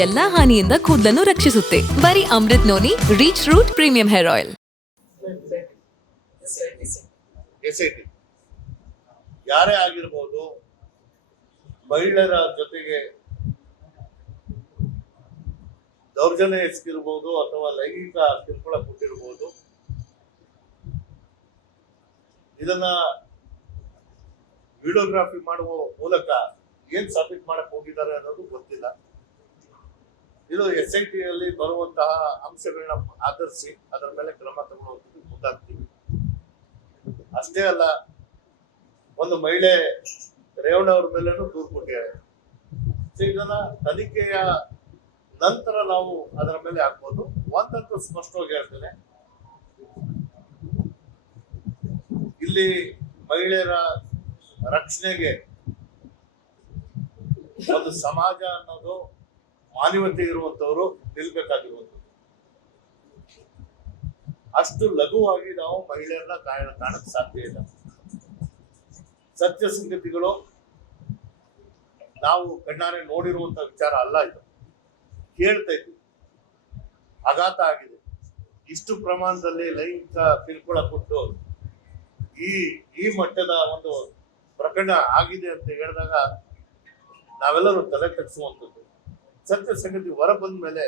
ಎಲ್ಲಾ ಹಾನಿಯಿಂದ ಕೂದಲನ್ನು ರಕ್ಷಿಸುತ್ತೆ. ಬರೀ Amrit noni reach root premium hair oil. SIT ಯಾರೇ ಆಗಿರ್ಬೋದು, ಮಹಿಳೆಯರ ಜೊತೆಗೆ ದೌರ್ಜನ್ಯ ಎಸಗಿರ್ಬೋದು ಅಥವಾ ಲೈಂಗಿಕ ಕಿರುಕುಳ ಕೊಟ್ಟಿರ್ಬೋದು, ಇದನ್ನ ವಿಡಿಯೋಗ್ರಾಫಿ ಮಾಡುವ ಮೂಲಕ ಏನ್ ಸಾಬೀತು ಮಾಡಕ್ ಹೋಗಿದ್ದಾರೆ ಅನ್ನೋದು ಗೊತ್ತಿಲ್ಲ. ಇದು SITಯಲ್ಲಿ ಬರುವಂತಹ ಅಂಶಗಳನ್ನ ಆಧರಿಸಿ ಅದರ ಮೇಲೆ ಕ್ರಮ ತಗೊಳ್ಳೋದಕ್ಕೆ ಮುಂದಾಗ್ತೀವಿ. ಅಷ್ಟೇ ಅಲ್ಲ, ಒಂದು ಮಹಿಳೆ ರೇವಣ್ಣವ್ರ ಮೇಲೇನು ದೂರು ಕೊಟ್ಟಿದ್ದಾರೆ. ಇದನ್ನ ತನಿಖೆಯ ನಂತರ ನಾವು ಅದರ ಮೇಲೆ ಹಾಕ್ಬೋದು. ಒಂದಂತೂ ಸ್ಪಷ್ಟವಾಗಿ ಹೇಳ್ತೇನೆ, ಇಲ್ಲಿ ಮಹಿಳೆಯರ ರಕ್ಷಣೆಗೆ ಒಂದು ಸಮಾಜ ಅನ್ನೋದು ಮಾನವೀಯತೆ ಇರುವಂತವರು ನಿಲ್ಬೇಕಾಗಿರುವಂಥದ್ದು. ಅಷ್ಟು ಲಘುವಾಗಿ ನಾವು ಮಹಿಳೆಯರನ್ನ ಕಾಣಕ್ ಸಾಧ್ಯ ಇಲ್ಲ. ಸತ್ಯ ಸಂಗತಿಗಳು ನಾವು ಕಣ್ಣಾರೆ ನೋಡಿರುವಂತ ವಿಚಾರ ಅಲ್ಲ. ಇದು ಕೇಳ್ತಾ ಇದ್ವಿ, ಆಘಾತ ಆಗಿದೆ. ಇಷ್ಟು ಪ್ರಮಾಣದಲ್ಲಿ ಲೈಂಗಿಕ ಕಿರುಕುಳ ಕೊಟ್ಟು ಈ ಮಟ್ಟದ ಒಂದು ಪ್ರಕರಣ ಆಗಿದೆ ಅಂತ ಹೇಳಿದಾಗ ನಾವೆಲ್ಲರೂ ತಲೆ ತಗ್ಸುವಂಥದ್ದು. ಸತ್ಯ ಸಂಗತಿ ಹೊರ ಬಂದ ಮೇಲೆ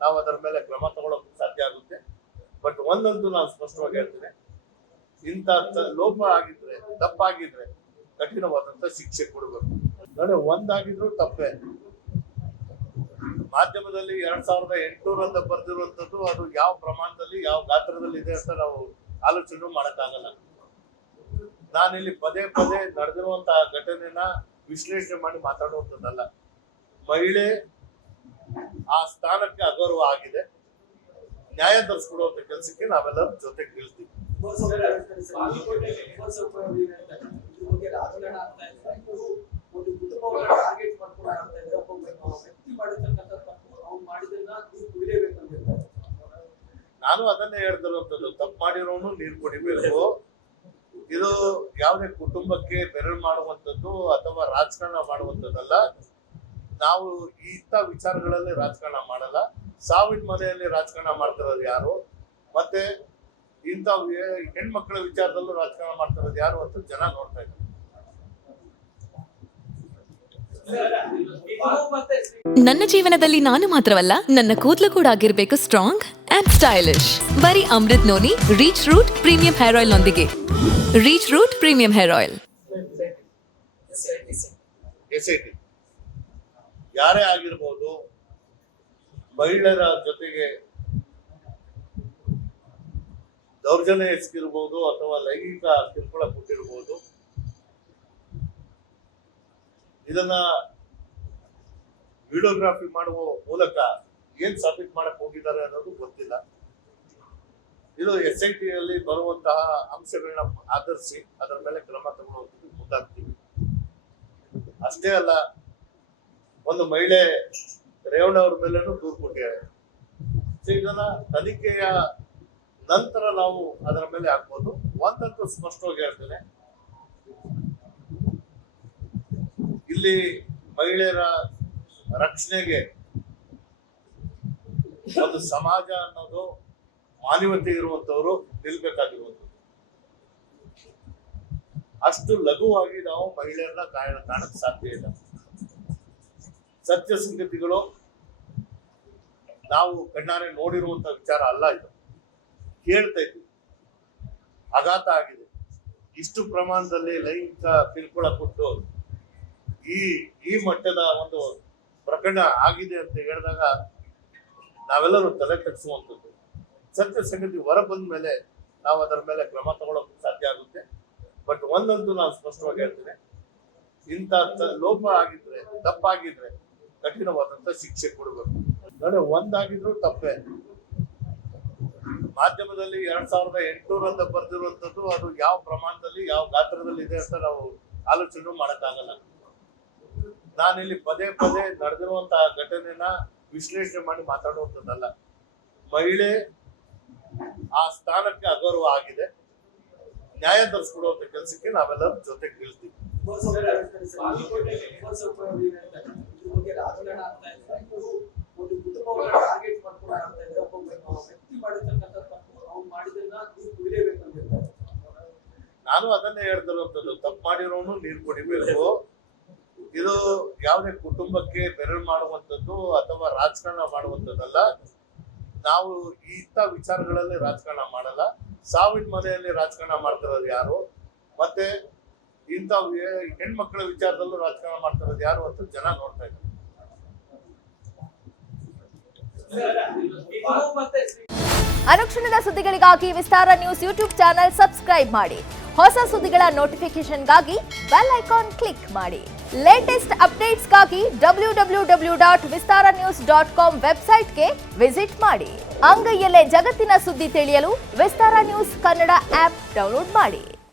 ನಾವು ಅದರ ಮೇಲೆ ಕ್ರಮ ತಗೊಳ್ಳೋಕೆ ಸಾಧ್ಯ ಆಗುತ್ತೆ. ಬಟ್ ಒಂದಂತೂ ನಾನು ಸ್ಪಷ್ಟವಾಗಿ ಹೇಳ್ತೇನೆ, ಇಂಥ ಲೋಪ ಆಗಿದ್ರೆ, ತಪ್ಪಾಗಿದ್ರೆ ಕಠಿಣವಾದಂತ ಶಿಕ್ಷೆ ಕೊಡಬೇಕು. ನೋಡಿ, ಒಂದಾಗಿದ್ರು ತಪ್ಪೇ. ಮಾಧ್ಯಮದಲ್ಲಿ 2800 ಅಂತ ಬರ್ದಿರುವಂತದ್ದು ಅದು ಯಾವ ಪ್ರಮಾಣದಲ್ಲಿ ಯಾವ ಗಾತ್ರದಲ್ಲಿ ಇದೆ ಅಂತ ನಾವು ಆಲೋಚನೆ ಮಾಡಕ್ಕಾಗಲ್ಲ. ನಾನಿಲ್ಲಿ ಪದೇ ಪದೇ ನಡೆದಿರುವಂತಹ ಘಟನೆನ ವಿಶ್ಲೇಷಣೆ ಮಾಡಿ ಮಾತಾಡುವಂಥದ್ದಲ್ಲ. ಮಹಿಳೆ ಆ ಸ್ಥಾನಕ್ಕೆ ಅಗೌರವ ಆಗಿದೆ, ನ್ಯಾಯ ತರಿಸ್ಕೊಡುವಂತ ಕೆಲಸಕ್ಕೆ ನಾವೆಲ್ಲರೂ ಜೊತೆಗೆ ನಿಲ್ತೀವಿ. ನಾನು ಅದನ್ನೇ ಹೇಳ್ತಿರುವಂತದ್ದು, ತಪ್ಪು ಮಾಡಿರೋನು ನೀರು ಕುಡಿಬೇಕು. ಇದು ಯಾವುದೇ ಕುಟುಂಬಕ್ಕೆ ಬೆರಳು ಮಾಡುವಂಥದ್ದು ಅಥವಾ ರಾಜಕಾರಣ ಮಾಡುವಂಥದ್ದಲ್ಲ. ನಾವು ಇಂಥ ವಿಚಾರಗಳಲ್ಲಿ ರಾಜಕಾರಣ ಮಾಡಲ್ಲ. ಸಾವಿನ ಮನೆಯಲ್ಲಿ ರಾಜಕಾರಣ ಮಾಡ್ತಿರೋದು ಯಾರು, ಮತ್ತೆ ಇಂಥ ಹೆಣ್ಮಕ್ಳ ವಿಚಾರದಲ್ಲೂ ರಾಜಕಾರಣ ಮಾಡ್ತಿರೋದು ಯಾರು ಅಂತ ಜನ ನೋಡ್ತಾ ಇದ್ದಾರೆ. ನನ್ನ ಜೀವನದಲ್ಲಿ ನಾನು ಮಾತ್ರವಲ್ಲ, ನನ್ನ ಕೂದಲು ಕೂಡ ಆಗಿರ್ಬೇಕು ಸ್ಟ್ರಾಂಗ್ ಅಂಡ್ ಸ್ಟೈಲಿಶ್. ಬರೀ Amrit noni reach root premium hair oil ನೊಂದಿಗೆ. Reach root premium hair oil. SIT ಯಾರೇ ಆಗಿರ್ಬೋದು, ಮಹಿಳೆಯರ ಜೊತೆಗೆ ದೌರ್ಜನ್ಯ ಎಸಗಿರ್ಬೋದು ಅಥವಾ ಲೈಂಗಿಕ ಕಿರುಕುಳ ಕೊಟ್ಟಿರ್ಬೋದು, ಇದನ್ನ ವಿಡಿಯೋಗ್ರಾಫಿ ಮಾಡುವ ಮೂಲಕ ಏನ್ ಸಾಬೀತು ಮಾಡಕ್ ಹೋಗಿದ್ದಾರೆ ಅನ್ನೋದು ಗೊತ್ತಿಲ್ಲ. ಇದು SITಯಲ್ಲಿ ಬರುವಂತಹ ಅಂಶಗಳನ್ನ ಆಧರಿಸಿ ಅದರ ಮೇಲೆ ಕ್ರಮ ತಗೊಳ್ಳೋದಕ್ಕೆ ಮುಂದಾಗ್ತೀವಿ. ಅಷ್ಟೇ ಅಲ್ಲ, ಒಂದು ಮಹಿಳೆ ರೇವಣ್ಣವ್ರ ಮೇಲೇನು ದೂರು ಕೊಟ್ಟಿದ್ದಾರೆ. ಇದನ್ನ ತನಿಖೆಯ ನಂತರ ನಾವು ಅದರ ಮೇಲೆ ಹಾಕ್ಬೋದು. ಒಂದಂತೂ ಸ್ಪಷ್ಟವಾಗಿ ಹೇಳ್ತೇನೆ, ಇಲ್ಲಿ ಮಹಿಳೆಯರ ರಕ್ಷಣೆಗೆ ಒಂದು ಸಮಾಜ ಅನ್ನೋದು ಮಾನವೀಯತೆ ಇರುವಂತವರು ನಿಲ್ಬೇಕಾಗಿರುವಂಥದ್ದು. ಅಷ್ಟು ಲಘುವಾಗಿ ನಾವು ಮಹಿಳೆಯರನ್ನ ಕಾಣಕ್ ಸಾಧ್ಯ ಇಲ್ಲ. ಸತ್ಯ ಸಂಗತಿಗಳು ನಾವು ಕಣ್ಣಾರೆ ನೋಡಿರುವಂತ ವಿಚಾರ ಅಲ್ಲ. ಇದು ಕೇಳ್ತಾ ಇದ್ವಿ, ಆಘಾತ ಆಗಿದೆ. ಇಷ್ಟು ಪ್ರಮಾಣದಲ್ಲಿ ಲೈಂಗಿಕ ಕಿರುಕುಳ ಕೊಟ್ಟು ಈ ಮಟ್ಟದ ಒಂದು ಪ್ರಕರಣ ಆಗಿದೆ ಅಂತ ಹೇಳಿದಾಗ ನಾವೆಲ್ಲರೂ ತಲೆ ತಗ್ಸುವಂಥದ್ದು. ಸತ್ಯ ಸಂಗತಿ ಹೊರ ಬಂದ ಮೇಲೆ ನಾವು ಅದರ ಮೇಲೆ ಕ್ರಮ ತಗೊಳ್ಳೋಕೆ ಸಾಧ್ಯ ಆಗುತ್ತೆ. ಬಟ್ ಒಂದಂತೂ ನಾನು ಸ್ಪಷ್ಟವಾಗಿ ಹೇಳ್ತೇನೆ, ಇಂಥ ಲೋಪ ಆಗಿದ್ರೆ, ತಪ್ಪಾಗಿದ್ರೆ ಕಠಿಣವಾದಂತ ಶಿಕ್ಷೆ ಕೊಡಬೇಕು. ನೋಡಿ, ಒಂದಾಗಿದ್ರು ತಪ್ಪೇ. ಮಾಧ್ಯಮದಲ್ಲಿ 2800 ಅಂತ ಬರ್ದಿರುವಂತದ್ದು ಅದು ಯಾವ ಪ್ರಮಾಣದಲ್ಲಿ ಯಾವ ಗಾತ್ರದಲ್ಲಿ ಇದೆ ಅಂತ ನಾವು ಆಲೋಚನೆ ಮಾಡಕ್ಕಾಗಲ್ಲ. ನಾನಿಲ್ಲಿ ಪದೇ ಪದೇ ನಡೆದಿರುವಂತಹ ಘಟನೆನ ವಿಶ್ಲೇಷಣೆ ಮಾಡಿ ಮಾತಾಡುವಂಥದ್ದಲ್ಲ. ಮಹಿಳೆ ಆ ಸ್ಥಾನಕ್ಕೆ ಅಗೌರವ ಆಗಿದೆ, ನ್ಯಾಯ ತರಿಸ್ಕೊಡುವಂತ ಕೆಲಸಕ್ಕೆ ನಾವೆಲ್ಲರೂ ಜೊತೆಗೆ ನಿಲ್ತೀವಿ. ನಾನು ಅದನ್ನೇ ಹೇಳ್ತಿರುವಂತದ್ದು, ತಪ್ಪು ಮಾಡಿರೋನು ನೀರು ಕುಡಿಬೇಕು. ಇದು ಯಾವುದೇ ಕುಟುಂಬಕ್ಕೆ ಬೆರಳು ಮಾಡುವಂಥದ್ದು ಅಥವಾ ರಾಜಕಾರಣ ಮಾಡುವಂಥದ್ದಲ್ಲ. ನಾವು ಇಂಥ ವಿಚಾರಗಳಲ್ಲಿ ರಾಜಕಾರಣ ಮಾಡಲ್ಲ. ಸಾವಿನ ಮನೆಯಲ್ಲಿ ರಾಜಕಾರಣ ಮಾಡ್ತಿರೋದು ಯಾರು, ಮತ್ತೆ ಇಂಥ ಹೆಣ್ಮಕ್ಳ ವಿಚಾರದಲ್ಲೂ ರಾಜಕಾರಣ ಮಾಡ್ತಿರೋದು ಯಾರು ಅಂತ ಜನ ನೋಡ್ತಾ ಇದ್ದಾರೆ. ಅನುಕ್ಷಣದ ಸುದ್ದಿಗಳಿಗಾಗಿ ವಿಸ್ತಾರ ನ್ಯೂಸ್ ಯೂಟ್ಯೂಬ್ ಚಾನೆಲ್ ಸಬ್ಸ್ಕ್ರೈಬ್ ಮಾಡಿ. ಹೊಸ ಸುದ್ದಿಗಳ ನೋಟಿಫಿಕೇಶನ್ಗಾಗಿ ಬೆಲ್ ಐಕಾನ್ ಕ್ಲಿಕ್ ಮಾಡಿ. ಲೇಟೆಸ್ಟ್ ಅಪ್ಡೇಟ್ಸ್ಗಾಗಿ www.vistaranews.com ವೆಬ್ಸೈಟ್ಗೆ ವಿಸಿಟ್ ಮಾಡಿ. ಅಂಗೈಯಲ್ಲೇ ಜಗತ್ತಿನ ಸುದ್ದಿ ತಿಳಿಯಲು ವಿಸ್ತಾರ ನ್ಯೂಸ್ ಕನ್ನಡ ಆಪ್ ಡೌನ್ಲೋಡ್ ಮಾಡಿ.